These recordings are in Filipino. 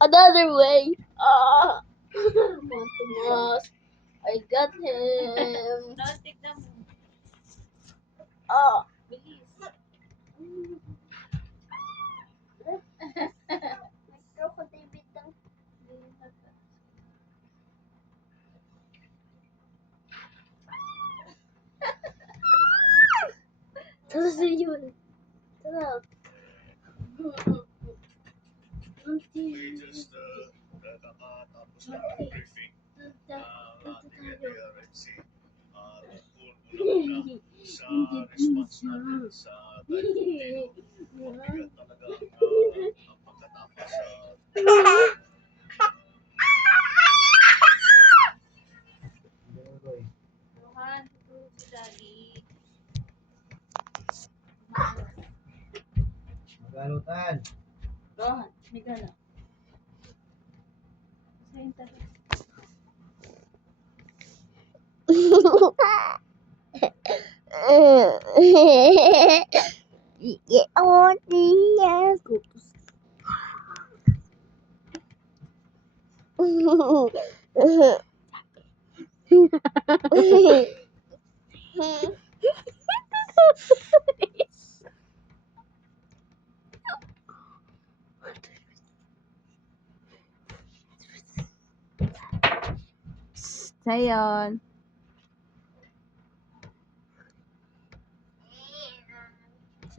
Another way. Ah! Tomas. I got him. Tignan mo. Ah! Bilis. Nagko David ng Tara sa yun. Tara. Just nakakatapos lang ng briefing ng ating NDRMC. Tungkol muna sa response natin sa Typhoon Tino. Mabigat talaga ang pagkatapos sa Rohan, tutulog si Daddy. Magalutan. Rohan, may gala. Sa'yo tayo. Oh, yes. Sayon.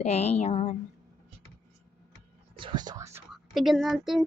Sayon. Tignan natin.